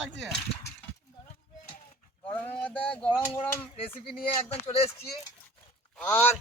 লাগছে? গরমের মধ্যে গরম গরম রেসিপি নিয়ে একদম চলে এসেছি। আর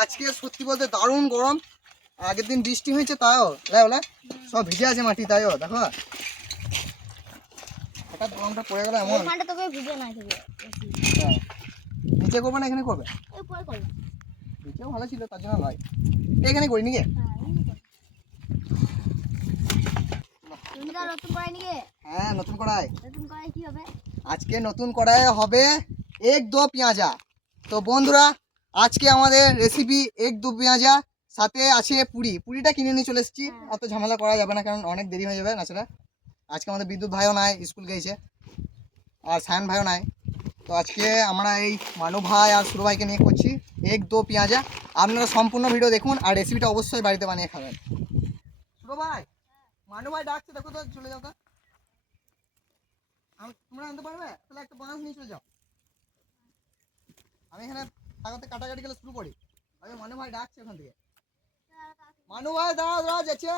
আজকে সত্যি বলতে দারুণ গরম। আগের দিন বৃষ্টি হয়েছে, তাও বলে সব ভিজে আছে মাটি, তাইও দেখো হঠাৎ গরমটা পড়ে গেল এমন। নিচে করবে না এখানে করবে? নিচেও ভালো ছিল, তার জন্য নয়, এখানে করি নাকি? হ্যাঁ, নতুন কড়াই। আজকে নতুন কড়াই হবে এক দো পেঁয়াজা। তো বন্ধুরা, আজকে আমাদের রেসিপি এক দো পেঁয়াজা, সাথে আছে পুরি। পুরিটা কিনে নিয়ে চলে এসেছি, অত ঝামেলা করা যাবে না, কারণ অনেক দেরি হয়ে যাবে নাচটা। আজকে আমাদের বিদ্যুৎ ভাইও নাই, স্কুল গেছে, আর সায়ন ভাইও নাই। তো আজকে আমরা এই মানু ভাই আর সুরু ভাইকে নিয়ে করছি এক দো পেঁয়াজা। আপনারা সম্পূর্ণ ভিডিও দেখুন, আর রেসিপিটা অবশ্যই বাড়িতে বানিয়ে খাবেন। সুরু ভাই, মানু ভাই ডাকছে, দেখো তো, চলে যাও তো। তোমরা আনতে পারবে? তাহলে একটা বাঁশ নিয়ে চলে যাও। আমি এখানে থাকাতে কাটাকাটি গেলে শুরু করি। আমি মানু ভাই ডাকছে ওখান থেকে। মানু ভাই দাঁড়াও, দাঁড়াও, যাচ্ছে।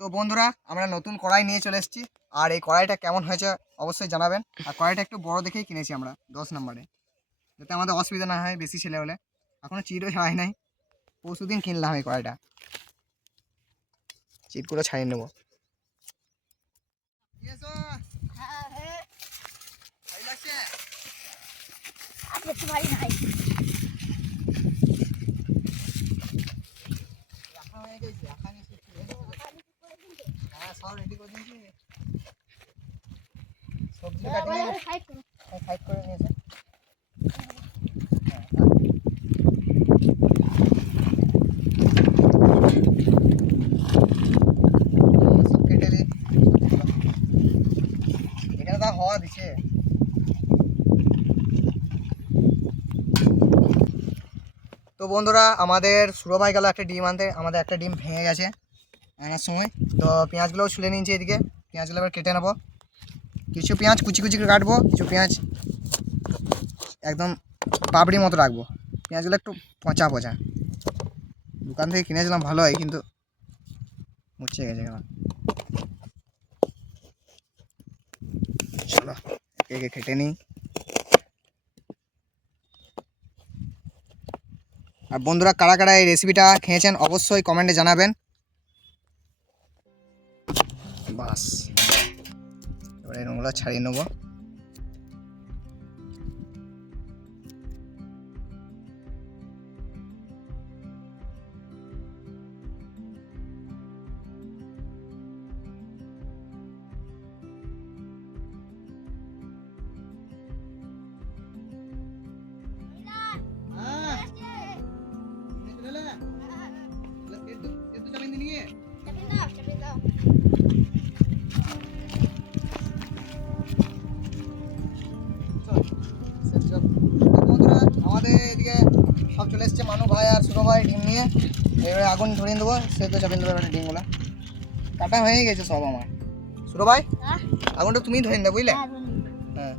তো বন্ধুরা, আমরা নতুন কড়াই নিয়ে চলে এসেছি, আর এই কড়াইটা কেমন হয়েছে অবশ্যই জানাবেন। আর কড়াইটা একটু বড় দেখেই কিনেছি আমরা, 10 নম্বরে, যাতে আমাদের অসুবিধা না হয় বেশি ছেলে হলে। এখনো চিটও ছাড়াই নাই, পরশুদিন কিনলাম এই কড়াইটা। চিটগুলো ছাড়িয়ে নেবো। সব রেডি করে দিয়েছি, সবজি কাটিয়ে সাইড করে নিয়েছে। সব কেটে দিই, এখানে তা হওয়া দিচ্ছে। তো বন্ধুরা, আমাদের সুরো ভাই গেল একটা ডিম আনতে, আমাদের একটা ডিম ভেঙে গেছে আনার সময়। তো পেঁয়াজগুলোও ছুলে নিয়েছি এদিকে, পেঁয়াজগুলো এবার কেটে নেবো। কিছু পেঁয়াজ কুচি কুচি করে কাটবো, কিছু পেঁয়াজ একদম পাপড়ি মতো রাখবো। পেঁয়াজগুলো একটু পচা পচা, দোকান থেকে কিনেছিলাম ভালো হয়, কিন্তু মুছে গেছে কেন। চলো একে কেটে নিই। আর বন্ধুরা, কারা কারা এই রেসিপিটা খেয়েছেন অবশ্যই কমেন্টে জানাবেন। বাস, এবার এই রঙগুলো ছাড়িয়ে নেবো। বন্ধুরা, আমাদের এদিকে সব চলে এসছে, মানু ভাই আর সুরো ভাই ডিম নিয়ে। এবারে আগুন ধরিয়ে দেবো, সেদ্ধ চাপিয়ে দেবো এবারে ডিমগুলো। কাটা হয়ে গেছে সব আমার। সুরো ভাই, আগুনটা তুমি ধরিয়ে দেবে, বুঝলে? হ্যাঁ,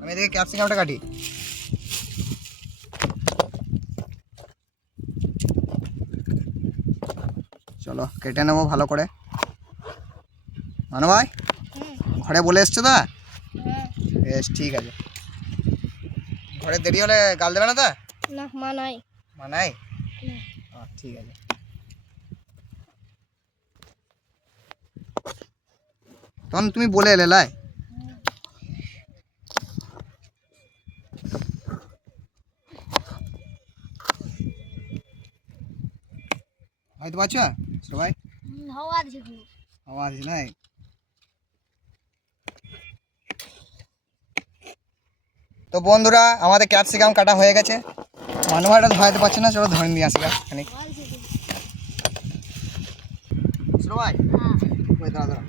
আমি এদিকে ক্যাপসিকামটা কাটি। চলো কেটে নেবো ভালো করে। মানু ভাই, ঘরে বলে এসছো তো? বেশ, ঠিক আছে। ঘরে দেরি হলে গাল দেবে না তো? না, মানাই। মানাই? ঠিক আছে। তখন তুমি বলে এলে লাই। হয়তো পাচ্ছ সবাই? হাওয়া দিছে, হাওয়া দিছে নাই? তো বন্ধুরা, আমাদের ক্যাপসিকাম কাটা হয়ে গেছে। মানু ভাইটা ধরাইতে পারছে না, চলো ধরে নিয়ে আসি খানিক। ভাই, দাঁড়া দাঁড়া,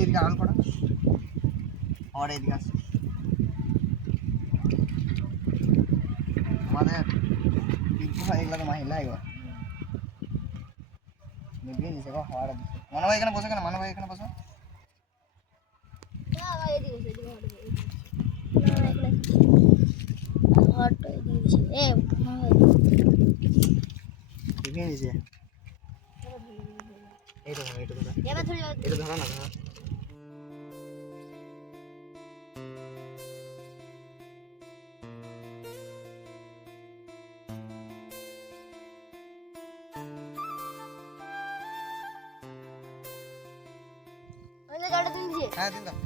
এদিকে আড়াল করা, আর এদিকে আসছে। আমাদের বিদ্যুৎ ভাই এগুলো তো মাহিলা, এগুলো নিভিয়ে দিচ্ছে গো, হাওয়াটা দিচ্ছে। মানু ভাই এখানে বসে কেন? মানু ভাই এখানে বসো। ভেঙে দিয়েছে। এইটা ধরো, এইটা ধরো, এবার ধরে এটা ধরো না, ধরো। ওইটা জলটা দিন দিয়ে হ্যাঁ দিন দাও,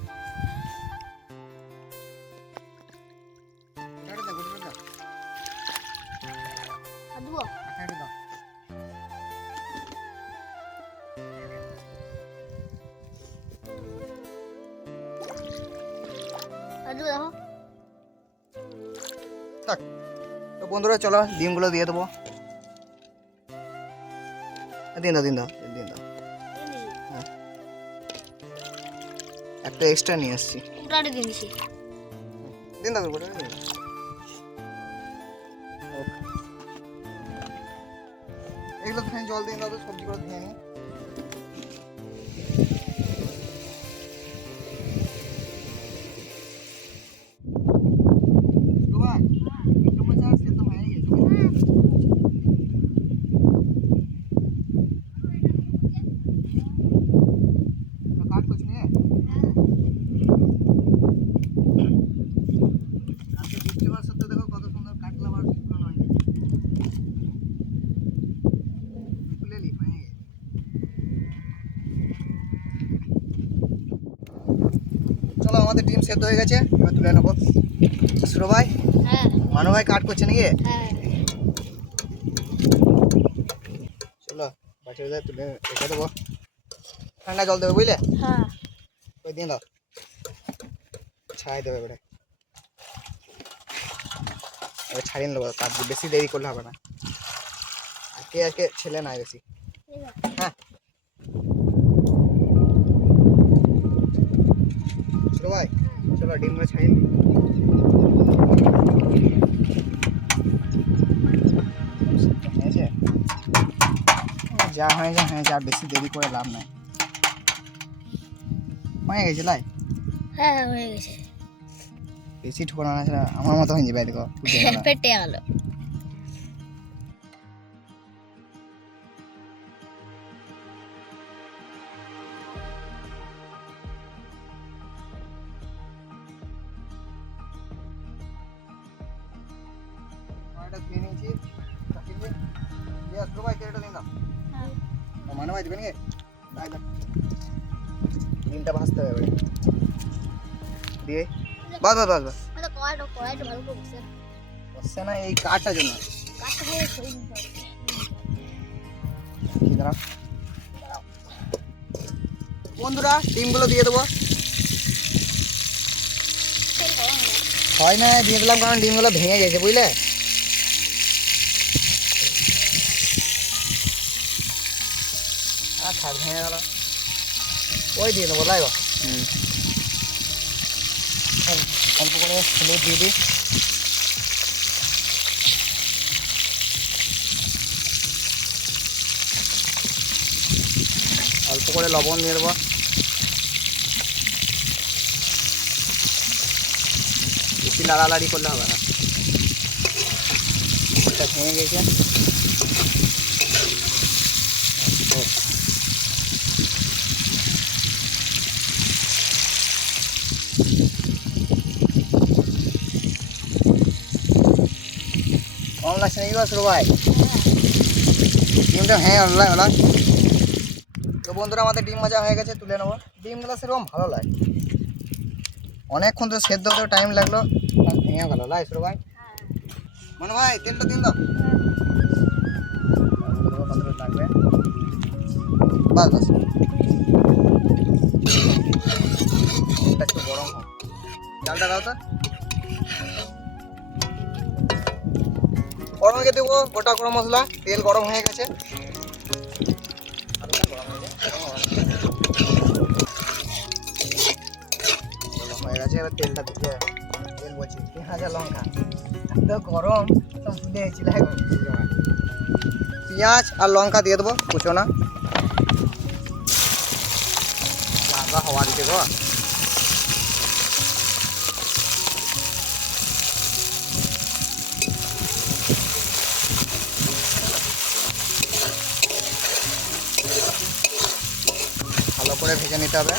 এটা দাও, গুটি দাও, আর দেবো এটা দাও। আর দেবো দেখো থাক। তো বন্ধুরা চলো ডিমগুলো দিয়ে দেবো। দিন দাও, দিন দাও, দিন দাও। হ্যাঁ, একটা এক্সট্রা নিয়ে আসছি। পুরাটা দিন দিছি দিন দাও, গোটা দিন দাও। এগুলো তো জল দিন দাও, তো সবজিগুলো ধুয়ে নিই। চলো আমাদের ডিম সেদ্ধ হয়ে গেছে, এবার তুলে নেবো। সুরো ভাই, হ্যাঁ মানু ভাই কাট করছে নাকি? হ্যাঁ চলো বাচ্চা তুলে রেখে দেবো, ঠান্ডা জল দেবে বুঝলে? হ্যাঁ ওই দিন দাও, ছাড়াই দেবে এবারে। এবার ছাড়িয়ে নেবো, তার বেশি দেরি করলে হবে না। আজকে আজকে ছেলে নাই বেশি। হ্যাঁ সুরো ভাই, চলো ডিমগুলো ছাড়িয়ে নিই। হয়েছে যা হয়েছে হয়েছে, আর বেশি দেরি করে লাভ নাই। হয়ে গেছে লাই, হ্যাঁ হ্যাঁ হয়ে গেছে বেশি ঠোকরা না ছাড়া আমার মতো হয়ে যাবে। দেখো পেটে গেল ধুয়ে নিয়েছি, সুরো ভাই তেলটা দিন দাও। মানে ভাই দেবেন ডিমটা ভাজতে হবে এবারে দিয়ে। বাস বাস বাস বাস, কড়াইটা ভালো করে বসে বসছে না এই কাঠটার জন্য। কাটতে হবে সরিয়ে নিতে হবে কি দাঁড়াও, বন্ধুরা ডিমগুলো দিয়ে দেবো। হয় না দিয়ে দিলাম, কারণ ডিমগুলো ভেঙে গেছে বুঝলে। আর থাক, ভেঙে গেল। ওই দিয়ে দেবো লাইব। অল্প করে হলুদ দিয়ে দিই, অল্প করে লবণ দিয়ে দেবো। বেশি লাড়ালাড়ি করলে হবে না, এটা ভেঙে গেছে। কম লাগছে নাকি গো সুরো ভাই? ডিমটা হ্যাঁ ওলাই ওলাই। তো বন্ধুরা আমাদের ডিম ভাজা হয়ে গেছে, তুলে নেবো। ডিমগুলো সেরকম ভালো লাগে, অনেকক্ষণ তো সেদ্ধ হতে টাইম লাগলো, আর ভেঙে গেল লাই সুরো ভাই। মানে ভাই তেলটা দিন দাও, লাগবে। বাস বাস, তেলটা একটু গরম হোক, চালটা দাও তো। গরম হয়ে দেবো গোটা গরম মশলা। তেল গরম হয়ে গেছে, হয়ে গেছে। এবার তেলটা দিতে, তেল বলছি পেঁয়াজ আর লঙ্কা এত গরম তো ভুলে গেছিল। পেঁয়াজ আর লঙ্কা দিয়ে দেবো, কুচো না হওয়া দিতে গো। করে ভেজে নিতে হবে,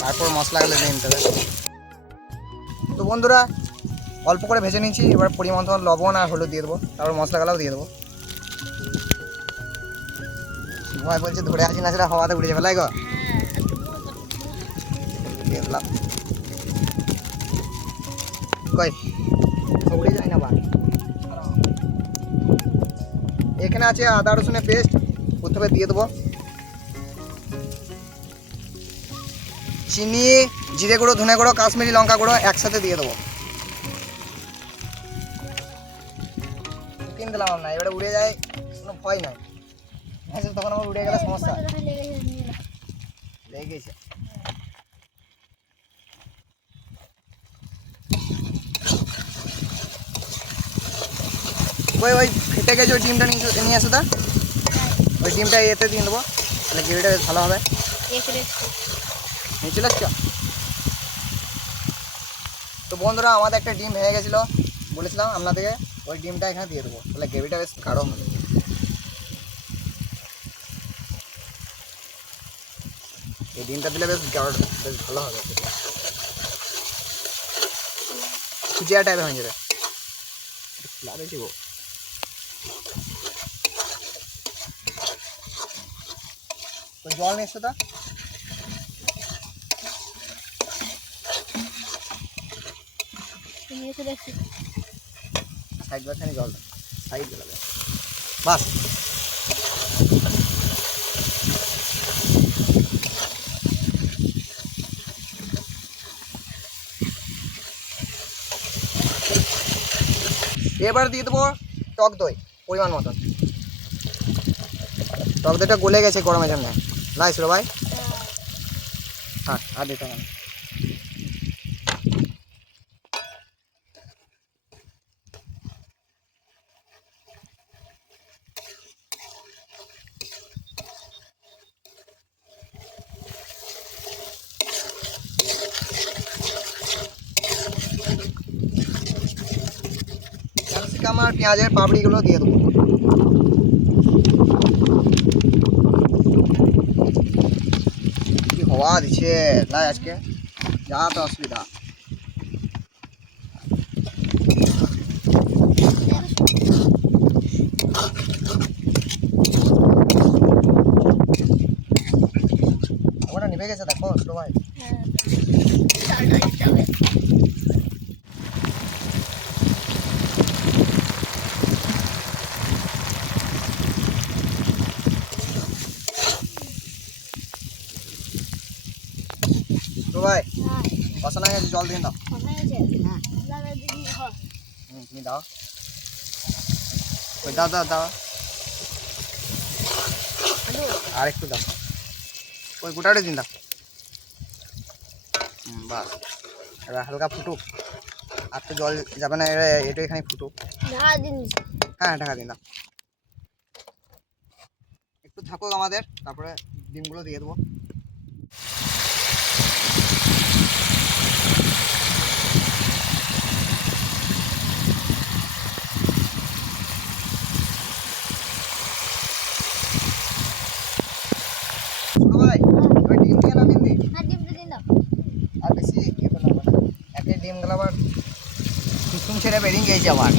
তারপর মশলাগুলো দিয়ে নিতে হবে। তো বন্ধুরা অল্প করে ভেজে নিচ্ছি, এবার পরিমাণ মতো লবণ আর হলুদ দিয়ে দেবো, তারপর মশলাগুলোও দিয়ে দেবো। ভয় বলছে ধরে আসি না, সেটা হওয়াতে উড়ে যাবে, লাই গো দিয়ে দিলাম। কই উড়ে যায় না বা। এখানে আছে আদা রসুনের পেস্ট, প্রথমে দিয়ে দেবো। চিনি, জিরে গুঁড়ো, ধনে গুঁড়ো, কাশ্মীরি লঙ্কা গুঁড়ো একসাথে দিয়ে দেবো। তিন দিলাম না, এবারে উড়ে যায় কোনো ভয় নাই, তখন আমার উড়ে গেলে সমস্যা লেগে গেছে। ওই ওই ফেটে গেছে ওই ডিমটা নিয়ে আসো, তা ওই ডিমটা এতে দিয়ে দেবো, তাহলে গ্রেভিটা বেশ ভালো হবে। নিয়ে চলে আসছো। তো বন্ধুরা আমাদের একটা ডিম ভেঙে গেছিলো, বলেছিলাম আপনাদেরকে, ওই ডিমটা এখানে দিয়ে দেবো, তাহলে গ্রেভিটা বেশ গাঢ় হবে। এই ডিমটা দিলে বেশ গাঢ়, বেশ ভালো হবে, খুঁজিয়া টাইপের হয়ে যাবে। তো জল নিয়ে এসছো, তা সাইড বাখানে জল সাইড গেলাবে বাস। এবার দিয়ে দেবো টক দই পরিমাণ মতন। টক দইটা গলে গেছে গরমের জন্য, লাইছিল ভাই। হ্যাঁ আর দিতে হবে। ক্যাপসিকাম আর পেঁয়াজের পাপড়িগুলো দিয়ে দেবো। কি হওয়া দিচ্ছে লাই আজকে, যা তো অসুবিধা। ওটা নিভে গেছে দেখো ছোট ভাই। ছোট ভাই কষানো গেছে, জল দিয়ে দাও। তুমি দাও, ওই দাও দাও দাও, আর একটু দাও, ওই গোটাটা দিন দাও। বাস এবার হালকা ফুটুক, আর তো জল যাবে না, এটা এখানে ফুটুক। হ্যাঁ ঢাকা দিন দাও, একটু থাকুক আমাদের, তারপরে ডিমগুলো দিয়ে দেবো। ছোট ভাই এবার ডিম দিয়ে নামিয়ে দিই, আর বেশি ইয়ে করলাম না, একে ডিমগুলো আবার কুসুম ছেড়ে বেরিয়ে গিয়েছে আবার।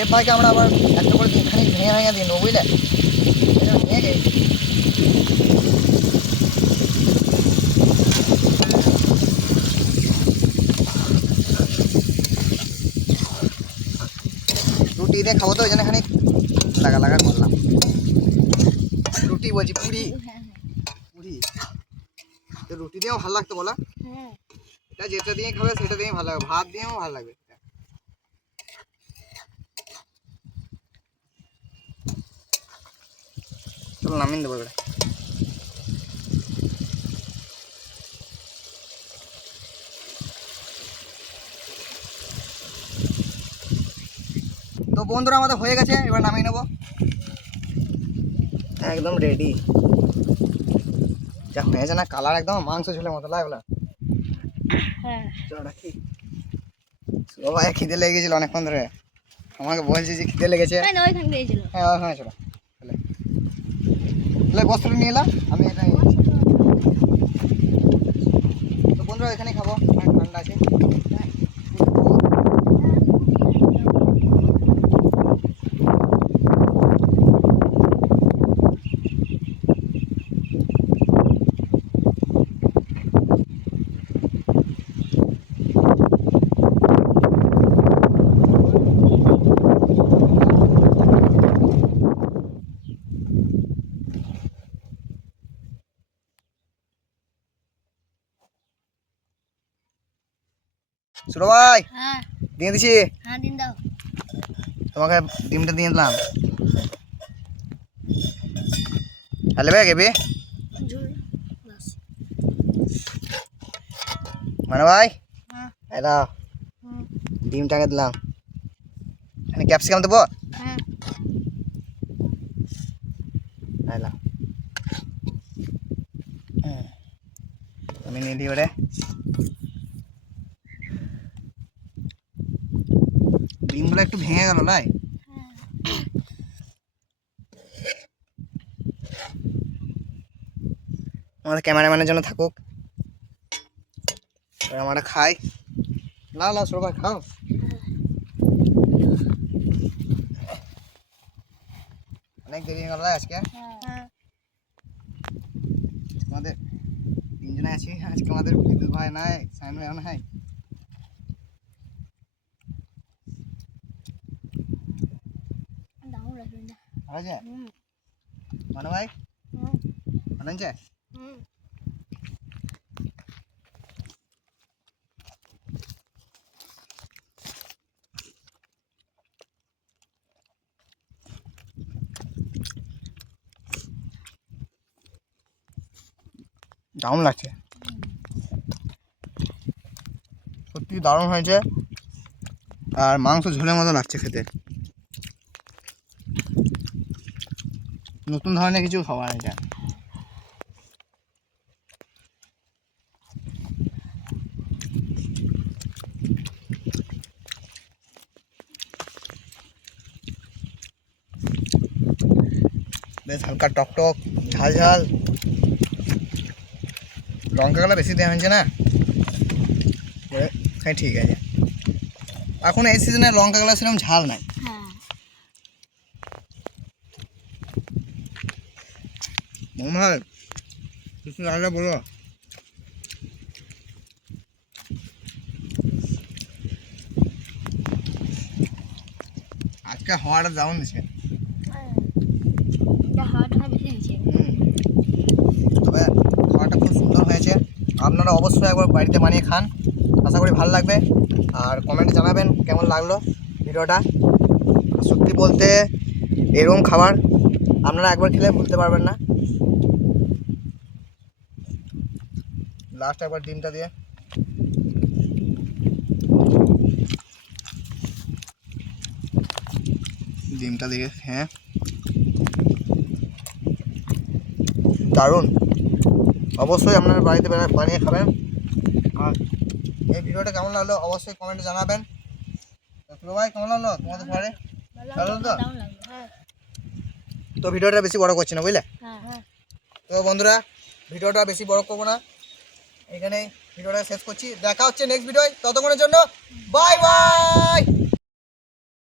এর ফাঁকে আমরা আবার একটা করে খানি ভেঙে ভেঙে দিই নেবো, বুঝলে, এটা ভেঙে গেছে। রুটি দিয়ে খাবো তো ওই জন্য খানিক লাগা লাগা করলাম। রুটি বলছি পুরি, পুরি তো রুটি দিয়েও ভালো লাগতো বলা, এটা যেটা দিয়ে খাবে সেটা দিয়েই ভালো লাগবে, ভাত দিয়েও ভালো লাগবে। চলো নামিয়ে দেবো এবারে। তো বন্ধুরা আমাদের হয়ে গেছে, এবার নামিয়ে নেবো, একদম রেডি। যা হয়েছে না কালার, একদম মাংস ঝোলের মতো লাগলো। ও ভাই খিদে লেগে গেছিল অনেকক্ষণ ধরে, আমাকে বলছে যে খিদে লেগেছে। হ্যাঁ হ্যাঁ চলো তাহলে বস্ত্র নিয়ে এলাম আমি এটা নিয়ে নিচ্ছি। তো বন্ধুরা এখানে খাবো, অনেক ঠান্ডা আছে। ছোট ভাই হ্যাঁ দিয়ে দিছি, হ্যাঁ দিন দাও। তোমাকে ডিমটা দিয়ে দিলাম। হ্যালো ভাই কেবি ঝুল বাস। মানে ভাই হ্যাঁ এটা হুম, ডিমটাকে দিলাম, এখানে ক্যাপসিকাম দেবো। হ্যাঁ এলাম আমি নিয়ে দিই ওরে। ডিমগুলো একটু ভেঙে গেল লাই। হ্যাঁ আমাদের ক্যামেরাম্যানের জন্য থাকুক, এবার আমরা খাই। লাও লাও ছোট ভাই খাও। অনেক দেরি হয়ে গেল আজকে, হ্যাঁ আমাদের তিনজনে আছি আজকে, আমাদের বিদ্যুৎ ভাই নাই, সাইন ভাই নাই। দারুণ লাগবে না। ভালো আছে হুম মানে ভাই, হুম ভালো আছে। হুম দারুণ লাগছে, সত্যি দারুণ হয়েছে। আর মাংস ঝোলের মতো লাগছে খেতে, নতুন ধরনের কিছু খাবার এটা। বেশ হালকা টক টক ঝাল ঝাল, লঙ্কাগুলো বেশি দেওয়া হয়েছে না, হ্যাঁ ঠিক আছে। এখন এই সিজনে লঙ্কাগুলো সেরকম ঝাল নাই। হ্যাঁ মনে হয় কিছু লাগলে বলো। আজকে হাওয়াটা দারুণ দিচ্ছে। এটা হাওয়াটা বেশি দিচ্ছে। তবে খাওয়াটা খুব সুন্দর হয়েছে, আপনারা অবশ্যই একবার বাড়িতে বানিয়ে খান, আশা করি ভালো লাগবে। আর কমেন্টে জানাবেন কেমন লাগলো ভিডিওটা। সত্যি বলতে এরকম খাবার আপনারা একবার খেলে ভুলতে পারবেন না। লাস্ট একবার ডিমটা দিয়ে, ডিমটা দিয়ে হ্যাঁ দারুণ। অবশ্যই আপনারা বাড়িতে বানিয়ে খাবেন। আর এই ভিডিওটা কেমন লাগলো অবশ্যই কমেন্টে জানাবেন। তো ভাই কেমন লাগলো তোমাদের ঘরে, ভালো লাগলো তো? দারুণ লাগবে। হ্যাঁ তো ভিডিওটা বেশি বড় করছি না বুঝলে। হ্যাঁ হ্যাঁ তো বন্ধুরা ভিডিওটা বেশি বড় করবো না, এখানে ভিডিওটা শেষ করছি। দেখা হচ্ছে নেক্সট ভিডিওয়, ততক্ষণের জন্য বাই বাই।